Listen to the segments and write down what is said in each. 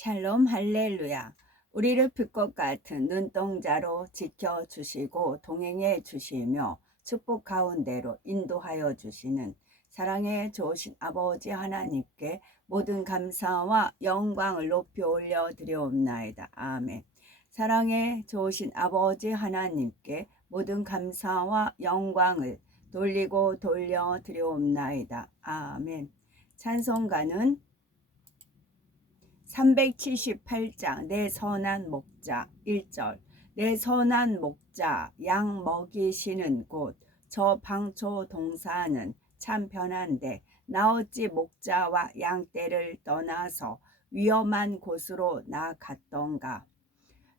샬롬 할렐루야. 우리를 빛것 같은 눈동자로 지켜주시고 동행해 주시며 축복 가운데로 인도하여 주시는 사랑의 좋으신 아버지 하나님께 모든 감사와 영광을 높이 올려 드려옵나이다. 아멘. 사랑의 좋으신 아버지 하나님께 모든 감사와 영광을 돌리고 돌려 드려옵나이다. 아멘. 찬송가는 378장 내 선한 목자 1절. 내 선한 목자 양 먹이시는 곳 저 방초 동산은 참 편한데 나 어찌 목자와 양떼를 떠나서 위험한 곳으로 나갔던가.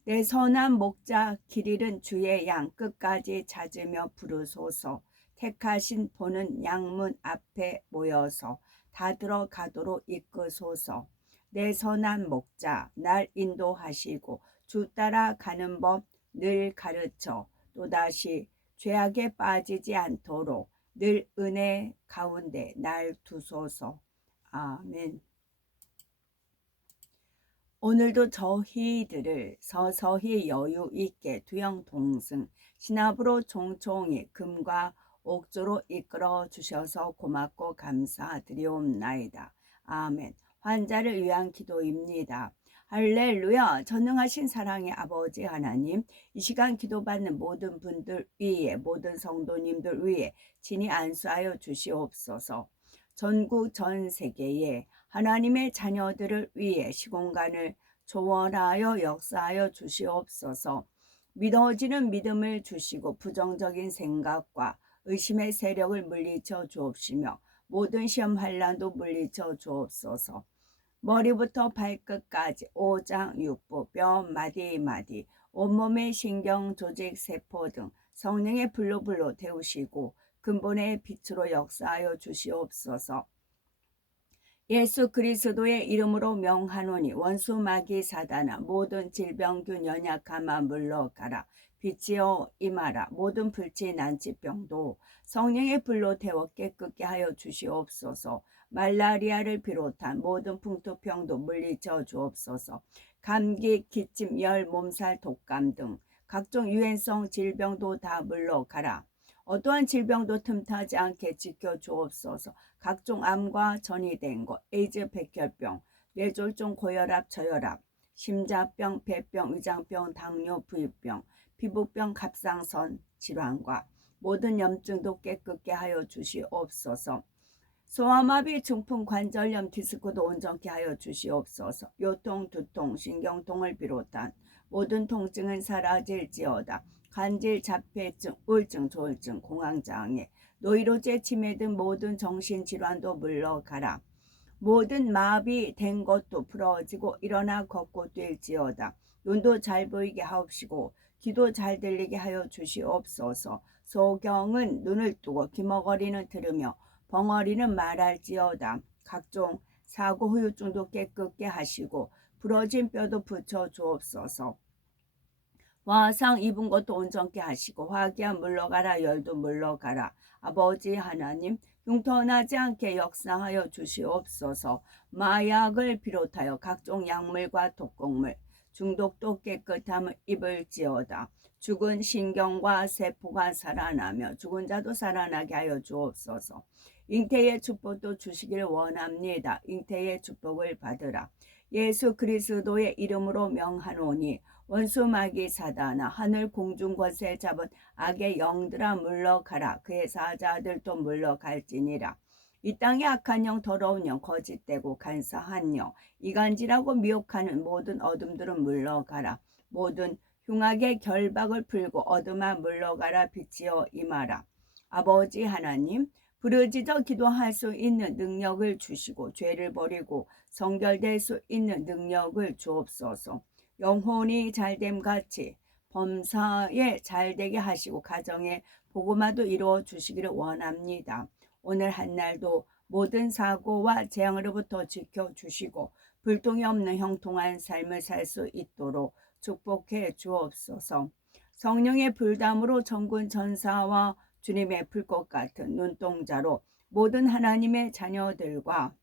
내 선한 목자 길 잃은 주의 양 끝까지 찾으며 부르소서. 택하신 보는 양문 앞에 모여서 다 들어가도록 이끄소서. 내 선한 목자 날 인도하시고 주 따라가는 법 늘 가르쳐 또다시 죄악에 빠지지 않도록 늘 은혜 가운데 날 두소서. 아멘. 오늘도 저희들을 서서히 여유 있게 두영 동승 신압으로 총총히 금과 옥조로 이끌어 주셔서 고맙고 감사드리옵나이다. 아멘. 환자를 위한 기도입니다. 할렐루야. 전능하신 사랑의 아버지 하나님, 이 시간 기도받는 모든 분들 위에, 모든 성도님들 위에 친히 안수하여 주시옵소서. 전국 전 세계에 하나님의 자녀들을 위해 시공간을 조언하여 역사하여 주시옵소서. 믿어지는 믿음을 주시고 부정적인 생각과 의심의 세력을 물리쳐 주옵시며 모든 시험 환난도 물리쳐 주옵소서. 머리부터 발끝까지 오장육부 뼈 마디마디 온몸의 신경 조직 세포 등 성령의 불로 태우시고 근본의 빛으로 역사하여 주시옵소서. 예수 그리스도의 이름으로 명하노니 원수 마귀 사단아 모든 질병균 연약함아 물러가라. 빛이여 임하라. 모든 불치 난치병도 성령의 불로 태워 깨끗게 하여 주시옵소서. 말라리아를 비롯한 모든 풍토병도 물리쳐 주옵소서. 감기, 기침, 열, 몸살, 독감 등 각종 유행성 질병도 다 물러가라. 어떠한 질병도 틈타지 않게 지켜주옵소서. 각종 암과 전이된 것, 에이즈, 백혈병, 뇌졸중, 고혈압, 저혈압, 심장병, 배병, 위장병, 당뇨, 부위병, 피부병, 갑상선 질환과 모든 염증도 깨끗게 하여 주시옵소서. 소아마비, 중풍, 관절염, 디스크도 온전케 하여 주시옵소서. 요통, 두통, 신경통을 비롯한 모든 통증은 사라질지어다. 간질, 자폐증, 우울증, 조울증, 공황장애, 노이로제, 치매 등 모든 정신질환도 물러가라. 모든 마비된 것도 풀어지고 일어나 걷고 뛸지어다. 눈도 잘 보이게 하옵시고 귀도 잘 들리게 하여 주시옵소서. 소경은 눈을 뜨고 기머거리는 들으며 벙어리는 말할지어다. 각종 사고 후유증도 깨끗게 하시고 부러진 뼈도 붙여 주옵소서. 화상 입은 것도 온전케 하시고 화기야 물러가라. 열도 물러가라. 아버지 하나님, 흉터나지 않게 역사하여 주시옵소서. 마약을 비롯하여 각종 약물과 독곡물, 중독도 깨끗함을 입을지어다. 죽은 신경과 세포가 살아나며 죽은 자도 살아나게 하여 주옵소서. 잉태의 축복도 주시길 원합니다. 잉태의 축복을 받으라. 예수 그리스도의 이름으로 명하노니 원수 마귀 사단아 하늘 공중 권세 잡은 악의 영들아 물러가라. 그의 사자들도 물러갈지니라. 이 땅의 악한 영, 더러운 영, 거짓되고 간사한 영, 이간질하고 미혹하는 모든 어둠들은 물러가라. 모든 흉악의 결박을 풀고 어둠아 물러가라. 빛이여 임하라. 아버지 하나님, 부르짖어 기도할 수 있는 능력을 주시고 죄를 버리고 성결될 수 있는 능력을 주옵소서. 영혼이 잘됨같이 범사에 잘되게 하시고 가정에 복음화도 이루어 주시기를 원합니다. 오늘 한날도 모든 사고와 재앙으로부터 지켜주시고 불통이 없는 형통한 삶을 살 수 있도록 축복해 주옵소서. 성령의 불담으로 전군 전사와 주님의 불꽃 같은 눈동자로 모든 하나님의 자녀들과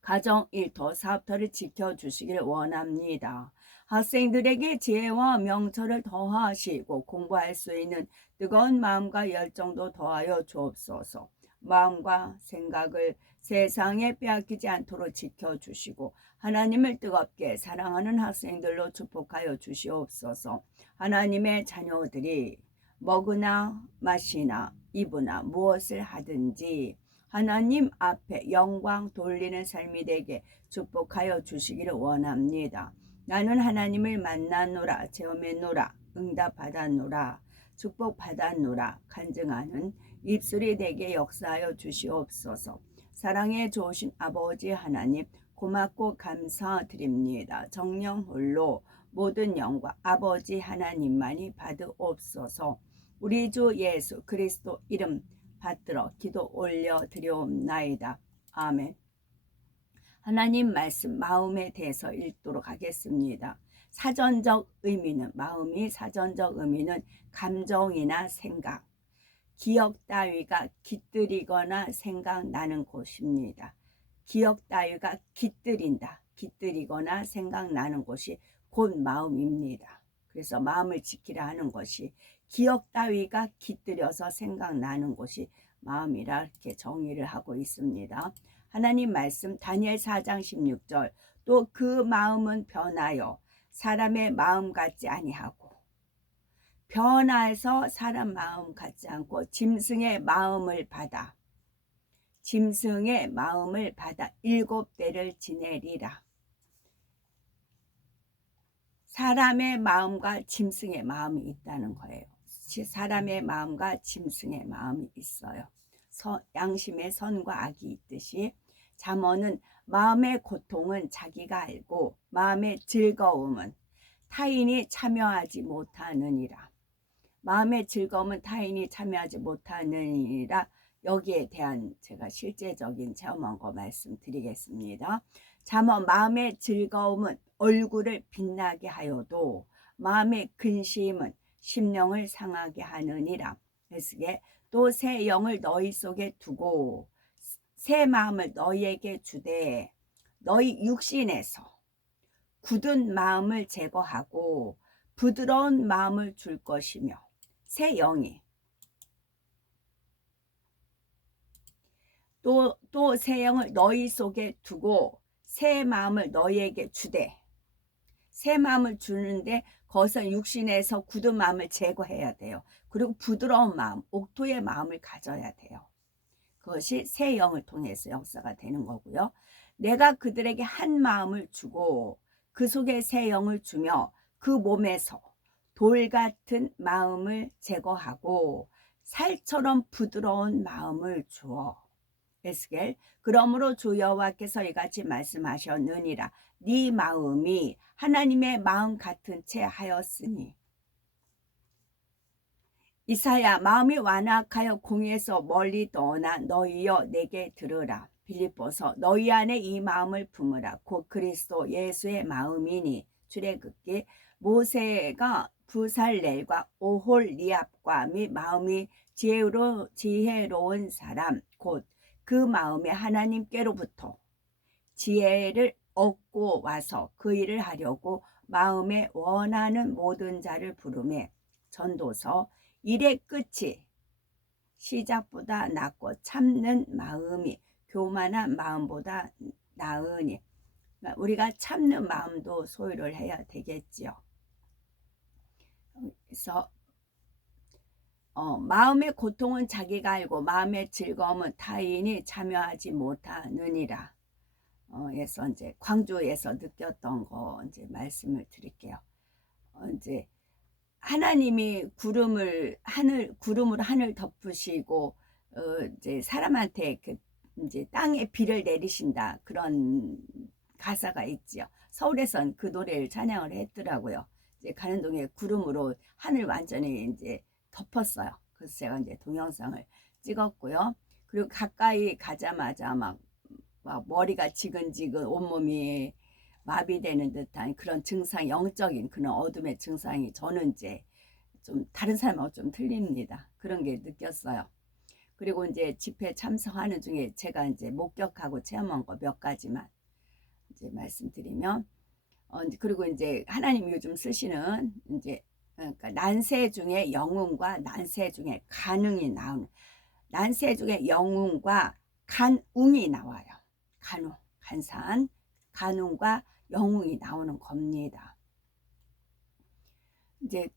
가정, 일터, 사업터를 지켜주시길 원합니다. 학생들에게 지혜와 명철을 더하시고 공부할 수 있는 뜨거운 마음과 열정도 더하여 주옵소서. 마음과 생각을 세상에 빼앗기지 않도록 지켜주시고 하나님을 뜨겁게 사랑하는 학생들로 축복하여 주시옵소서. 하나님의 자녀들이 먹으나 마시나 입으나 무엇을 하든지 하나님 앞에 영광 돌리는 삶이 되게 축복하여 주시기를 원합니다. 나는 하나님을 만났노라, 체험했노라, 응답받았노라, 축복받았노라 간증하는 입술이 되게 역사하여 주시옵소서. 사랑에 좋으신 아버지 하나님 고맙고 감사드립니다. 정령 홀로 모든 영광 아버지 하나님만이 받으옵소서. 우리 주 예수 그리스도 이름 받들어 기도 올려드리옵나이다. 아멘. 하나님 말씀 마음에 대해서 읽도록 하겠습니다. 사전적 의미는 마음이 사전적 의미는 감정이나 생각, 기억 따위가 깃들이거나 생각나는 곳입니다. 기억 따위가 깃들인다, 깃들이거나 생각나는 곳이 곧 마음입니다. 그래서 마음을 지키라 하는 것이 기억 따위가 깃들여서 생각나는 곳이 마음이라 이렇게 정의를 하고 있습니다. 하나님 말씀 다니엘 4장 16절 또 그 마음은 변하여 사람의 마음 같지 아니하고 변화해서 사람 마음 같지 않고 짐승의 마음을 받아 7배를 지내리라. 사람의 마음과 짐승의 마음이 있다는 거예요. 사람의 마음과 짐승의 마음이 있어요. 양심의 선과 악이 있듯이 잠언은 마음의 고통은 자기가 알고 마음의 즐거움은 타인이 참여하지 못하느니라. 마음의 즐거움은 타인이 참여하지 못하느니라. 여기에 대한 제가 실제적인 체험한 거 말씀드리겠습니다. 잠언 마음의 즐거움은 얼굴을 빛나게 하여도 마음의 근심은 심령을 상하게 하느니라. 에스겔 또 새 영을 너희 속에 두고 새 마음을 너희에게 주되 너희 육신에서 굳은 마음을 제거하고 부드러운 마음을 줄 것이며 새 영이 또 새 영을 너희 속에 두고 새 마음을 너희에게 주되 새 마음을 주는데 거기서 육신에서 굳은 마음을 제거해야 돼요. 그리고 부드러운 마음, 옥토의 마음을 가져야 돼요. 그것이 새 영을 통해서 역사가 되는 거고요. 내가 그들에게 한 마음을 주고 그 속에 새 영을 주며 그 몸에서 돌 같은 마음을 제거하고 살처럼 부드러운 마음을 주어. 에스겔 그러므로 주 여호와께서 이같이 말씀하셨느니라. 네 마음이 하나님의 마음 같은 채 하였으니 이사야 마음이 완악하여 공의에서 멀리 떠나 너희여 내게 들으라. 빌립보서 너희 안에 이 마음을 품으라. 곧 그리스도 예수의 마음이니. 출애굽기 모세가 부살렐과 오홀리압과 및 마음이 지혜로운 사람 곧 그 마음에 하나님께로부터 지혜를 얻고 와서 그 일을 하려고 마음에 원하는 모든 자를 부르매 전도서 일의 끝이 시작보다 낫고 참는 마음이 교만한 마음보다 나으니. 우리가 참는 마음도 소유를 해야 되겠지요. 그래서 마음의 고통은 자기가 알고 마음의 즐거움은 타인이 참여하지 못하느니라. 그래서 이제 광주에서 느꼈던 거 이제 말씀을 드릴게요. 이제 하나님이 구름으로 하늘 덮으시고 이제 사람한테 이제 땅에 비를 내리신다 그런 가사가 있지요. 서울에선 그 노래를 찬양을 했더라고요. 이제 가는 동에 구름으로 하늘 완전히 이제 덮었어요. 그래서 제가 이제 동영상을 찍었고요. 그리고 가까이 가자마자 막 머리가 지근지근 온몸이 마비되는 듯한 그런 증상, 영적인 그런 어둠의 증상이 저는 이제 좀 다른 사람하고 좀 틀립니다. 그런 게 느꼈어요. 그리고 이제 집회 참석하는 중에 제가 이제 목격하고 체험한 거 몇 가지만 이제 말씀드리면, 그리고 이제 하나님 요즘 쓰시는 이제, 그러니까 난세 중에 영웅과 난세 중에 간웅이 나오는, 난세 중에 영웅과 간웅이 나와요. 간웅, 간산, 간웅과 영웅이 나오는 겁니다. 이제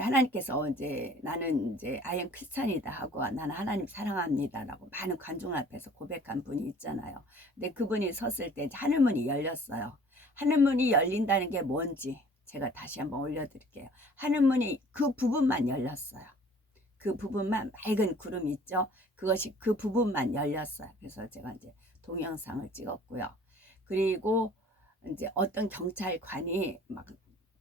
하나님께서 이제 나는 이제 아이엠 크리스찬이다 하고 나는 하나님 사랑합니다라고 많은 관중 앞에서 고백한 분이 있잖아요. 근데 그분이 섰을 때 이제 하늘문이 열렸어요. 하늘문이 열린다는 게 뭔지 제가 다시 한번 올려드릴게요. 하늘문이 그 부분만 열렸어요. 그 부분만, 맑은 구름 있죠? 그것이 그 부분만 열렸어요. 그래서 제가 이제 동영상을 찍었고요. 그리고 이제 어떤 경찰관이 막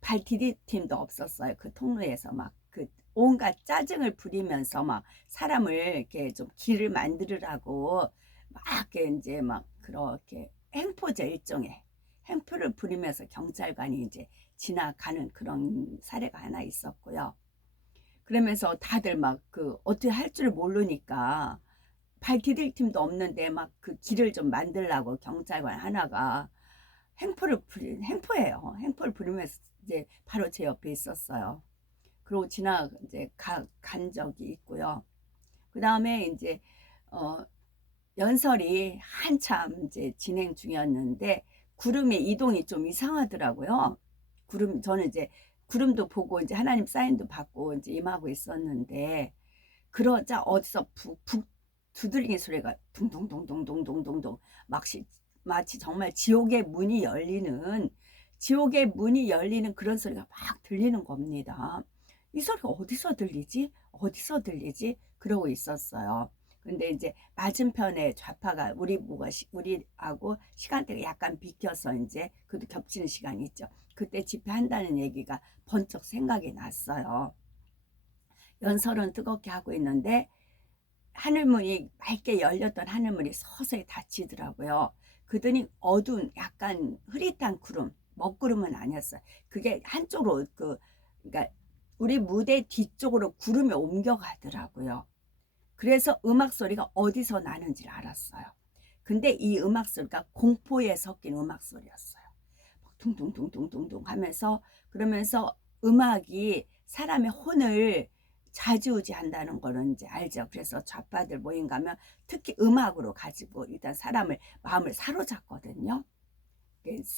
발 디딜팀도 없었어요. 그 통로에서 막 그 온갖 짜증을 부리면서 막 사람을 이렇게 좀 길을 만들으라고 막 이렇게 이제 막 그렇게 행포죠, 일종의 행포를 부리면서 경찰관이 이제 지나가는 그런 사례가 하나 있었고요. 그러면서 다들 막 그 어떻게 할 줄 모르니까 발 디딜 틈도 없는데 막 그 길을 좀 만들라고 경찰관 하나가 행포예요. 행포를 부리면서 이제 바로 제 옆에 있었어요. 그리고 이제 간 적이 있고요. 그 다음에 이제 연설이 한참 이제 진행 중이었는데 구름의 이동이 좀 이상하더라고요. 저는 이제 구름도 보고 이제 하나님 사인도 받고 이제 임하고 있었는데, 그러자 어디서 북 두들리는 소리가 둥둥둥둥둥둥둥둥 마치 정말 지옥의 문이 열리는 그런 소리가 막 들리는 겁니다. 이 소리가 어디서 들리지 그러고 있었어요. 근데 이제 맞은편에 좌파가 우리하고 시간대가 약간 비켜서 이제 그도 겹치는 시간이 있죠. 그때 집회한다는 얘기가 번쩍 생각이 났어요. 연설은 뜨겁게 하고 있는데 하늘문이 맑게 열렸던 하늘문이 서서히 닫히더라고요. 그더니 어두운 약간 흐릿한 구름, 먹구름은 아니었어요. 그게 한쪽으로 그러니까 우리 무대 뒤쪽으로 구름이 옮겨가더라고요. 그래서 음악 소리가 어디서 나는지를 알았어요. 근데 이 음악 소리가 공포에 섞인 음악 소리였어요. 둥둥둥둥둥둥 하면서, 그러면서 음악이 사람의 혼을 좌지우지한다는 거는 이제 알죠. 그래서 좌파들 모임 가면 특히 음악으로 가지고 일단 마음을 사로잡거든요.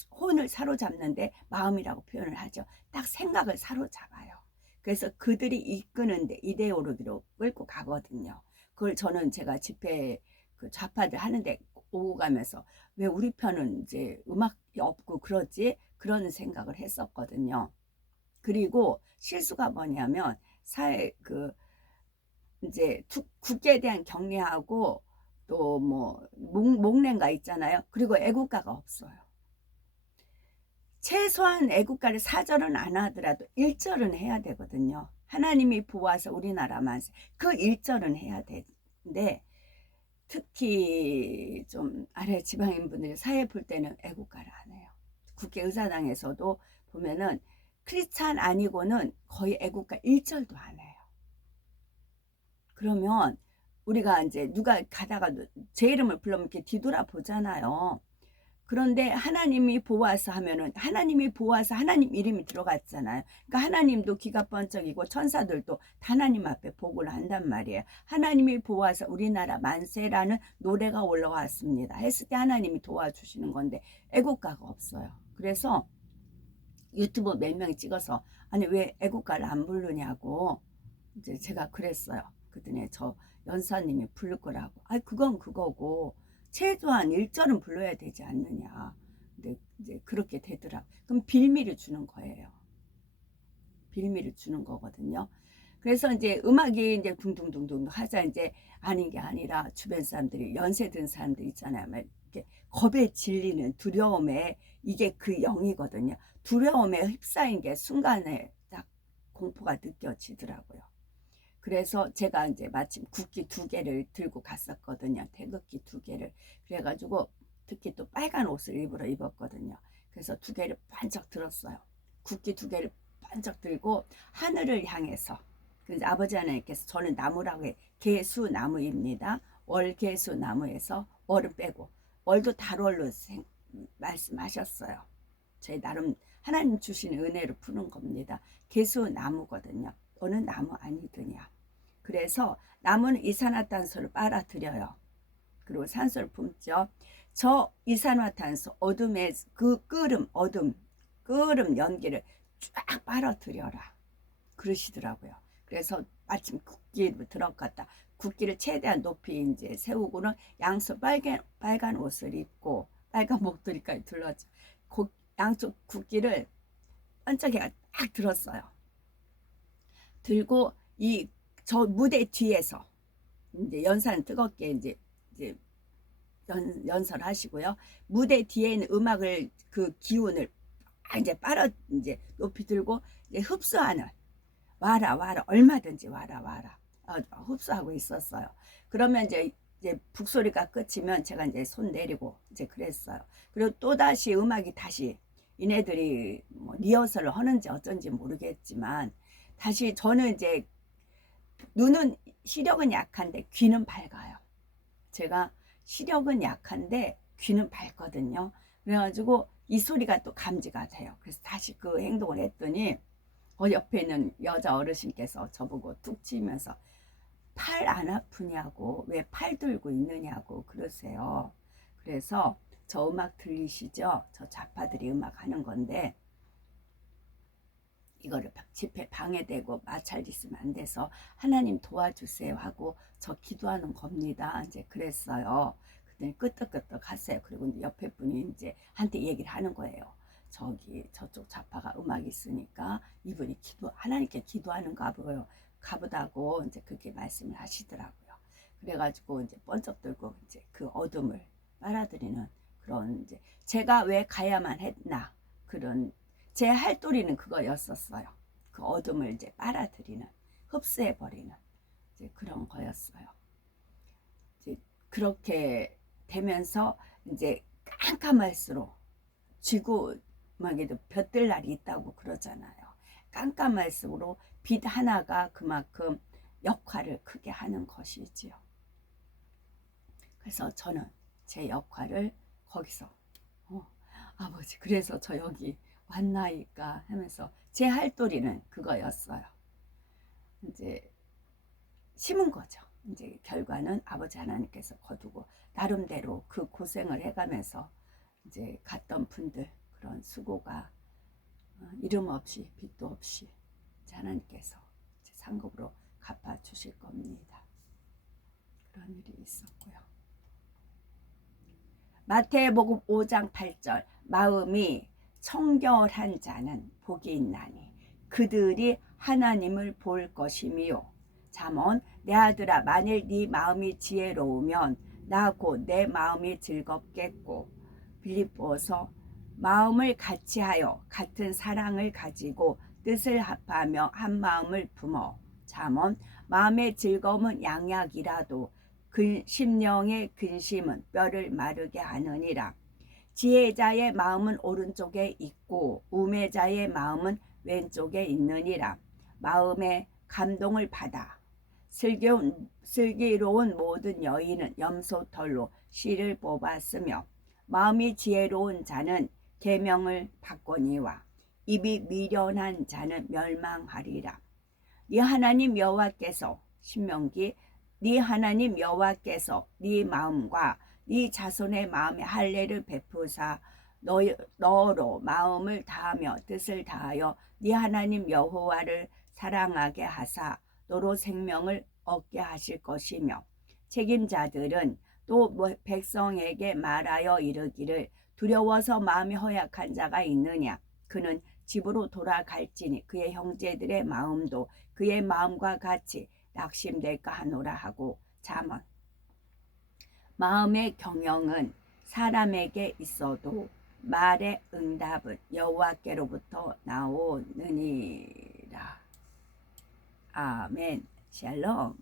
혼을 사로잡는데 마음이라고 표현을 하죠. 딱 생각을 사로잡아요. 그래서 그들이 이끄는데 이데올로기로 끌고 가거든요. 그걸 제가 집회 그 좌파들 하는데 오고 가면서 왜 우리 편은 이제 음악이 없고 그러지? 그런 생각을 했었거든요. 그리고 실수가 뭐냐면 이제 국기에 대한 경례하고 또 뭐 목례가 있잖아요. 그리고 애국가가 없어요. 최소한 애국가를 4절은 안 하더라도 1절은 해야 되거든요. 하나님이 보아서 우리나라 만세, 그 1절은 해야 되는데, 특히 좀 아래 지방인분들이 사회 볼 때는 애국가를 안 해요. 국회의사당에서도 보면은 크리스찬 아니고는 거의 애국가 1절도 안 해요. 그러면 우리가 이제 누가 가다가 제 이름을 불러면 이렇게 뒤돌아 보잖아요. 그런데 하나님이 보아서 하면은 하나님이 보아서 하나님 이름이 들어갔잖아요. 그러니까 하나님도 귀가 번쩍이고 천사들도 하나님 앞에 보고를 한단 말이에요. 하나님이 보아서 우리나라 만세라는 노래가 올라왔습니다 했을 때 하나님이 도와주시는 건데 애국가가 없어요. 그래서 유튜브 몇 명이 찍어서 아니 왜 애국가를 안 부르냐고 이제 제가 그랬어요. 그랬더니 저 연사님이 부를 거라고. 아니 그건 그거고 최소한 1절은 불러야 되지 않느냐. 근데 이제 그렇게 되더라. 그럼 빌미를 주는 거예요. 빌미를 주는 거거든요. 그래서 이제 음악이 이제 둥둥둥둥 하자 이제 아닌 게 아니라 주변 사람들이 연세 든 사람들 있잖아요. 막 이렇게 겁에 질리는 두려움에 이게 그 영이거든요. 두려움에 휩싸인 게 순간에 딱 공포가 느껴지더라고요. 그래서 제가 이제 마침 국기 2개를 들고 갔었거든요. 태극기 2개를. 그래가지고 특히 또 빨간 옷을 일부러 입었거든요. 그래서 2개를 반짝 들었어요. 국기 2개를 반짝 들고 하늘을 향해서 그래서 아버지 하나님께서 저는 나무라고 해. 개수나무입니다. 월개수나무에서 월을 빼고 월도 달월로 말씀하셨어요. 제 나름 하나님 주신 은혜로 푸는 겁니다. 개수나무거든요. 너는 나무 아니더냐. 그래서 나무는 이산화탄소를 빨아들여요. 그리고 산소를 품죠. 저 이산화탄소 어둠의 그 끓음 연기를 쫙 빨아들여라 그러시더라고요. 그래서 마침 국기로 들어갔다. 국기를 최대한 높이 이제 세우고는 양손 빨간 옷을 입고 빨간 목도리까지 둘렀죠. 양쪽 국기를 반짝이가 딱 들었어요. 들고 이 저 무대 뒤에서 이제 연산 뜨겁게 이제 연설하시고요. 무대 뒤에 있는 음악을 그 기운을 이제 이제 높이 들고 이제 흡수하는 와라 얼마든지 와라 흡수하고 있었어요. 그러면 이제 북소리가 끝이면 제가 이제 손 내리고 이제 그랬어요. 그리고 또 다시 음악이 다시 이네들이 뭐 리허설을 하는지 어쩐지 모르겠지만 다시 저는 이제 눈은 시력은 약한데 귀는 밝아요. 제가 시력은 약한데 귀는 밝거든요. 그래가지고 이 소리가 또 감지가 돼요. 그래서 다시 그 행동을 했더니 옆에 있는 여자 어르신께서 저보고 툭 치면서 팔 안 아프냐고 왜 팔 들고 있느냐고 그러세요. 그래서 저 음악 들리시죠? 저 좌파들이 음악 하는 건데 이거를 집회 방해되고 마찰 있으면 안 돼서 하나님 도와주세요 하고 저 기도하는 겁니다. 이제 그랬어요. 그랬더니 끄떡끄떡 갔어요. 그리고 옆에 분이 이제 한테 얘기를 하는 거예요. 저쪽 좌파가 음악이 있으니까 이분이 하나님께 기도하는가 보요. 가보다고 이제 그렇게 말씀을 하시더라고요. 그래가지고 이제 번쩍 들고 이제 그 어둠을 빨아들이는 그런 이제 제가 왜 가야만 했나 그런 제 할도리는 그거였었어요. 그 어둠을 이제 빨아들이는, 흡수해버리는 이제 그런 거였어요. 이제 그렇게 되면서 이제 깜깜할수록 지구막에도 볕들 날이 있다고 그러잖아요. 깜깜할수록 빛 하나가 그만큼 역할을 크게 하는 것이지요. 그래서 저는 제 역할을 거기서 아버지 그래서 저 여기 왔나이까 하면서 제 할도리는 그거였어요. 이제 심은 거죠. 이제 결과는 아버지 하나님께서 거두고 나름대로 그 고생을 해가면서 이제 갔던 분들 그런 수고가 이름 없이 빚도 없이 하나님께서 상급으로 갚아 주실 겁니다. 그런 일이 있었고요. 마태복음 5장 8절 마음이 청결한 자는 복이 있나니 그들이 하나님을 볼 것이미요. 잠언 내 아들아 만일 네 마음이 지혜로우면 나 곧 내 마음이 즐겁겠고 빌립보서 마음을 같이하여 같은 사랑을 가지고 뜻을 합하며 한 마음을 품어. 잠언 마음의 즐거움은 양약이라도 심령의 근심은 뼈를 마르게 하느니라. 지혜자의 마음은 오른쪽에 있고 우매자의 마음은 왼쪽에 있느니라. 마음의 감동을 받아 슬기로운 모든 여인은 염소털로 씨를 뽑았으며 마음이 지혜로운 자는 계명을 받거니와 입이 미련한 자는 멸망하리라. 네 하나님 여호와께서 신명기 네 하나님 여호와께서 네 마음과 네 자손의 마음에 할례를 베푸사 너로 마음을 다하며 뜻을 다하여 네 하나님 여호와를 사랑하게 하사 너로 생명을 얻게 하실 것이며 책임자들은 또 백성에게 말하여 이르기를 두려워서 마음이 허약한 자가 있느냐 그는 집으로 돌아갈지니 그의 형제들의 마음도 그의 마음과 같이 낙심될까 하노라 하고. 잠언 마음의 경영은 사람에게 있어도 말의 응답은 여호와께로부터 나오느니라. 아멘. 샬롬.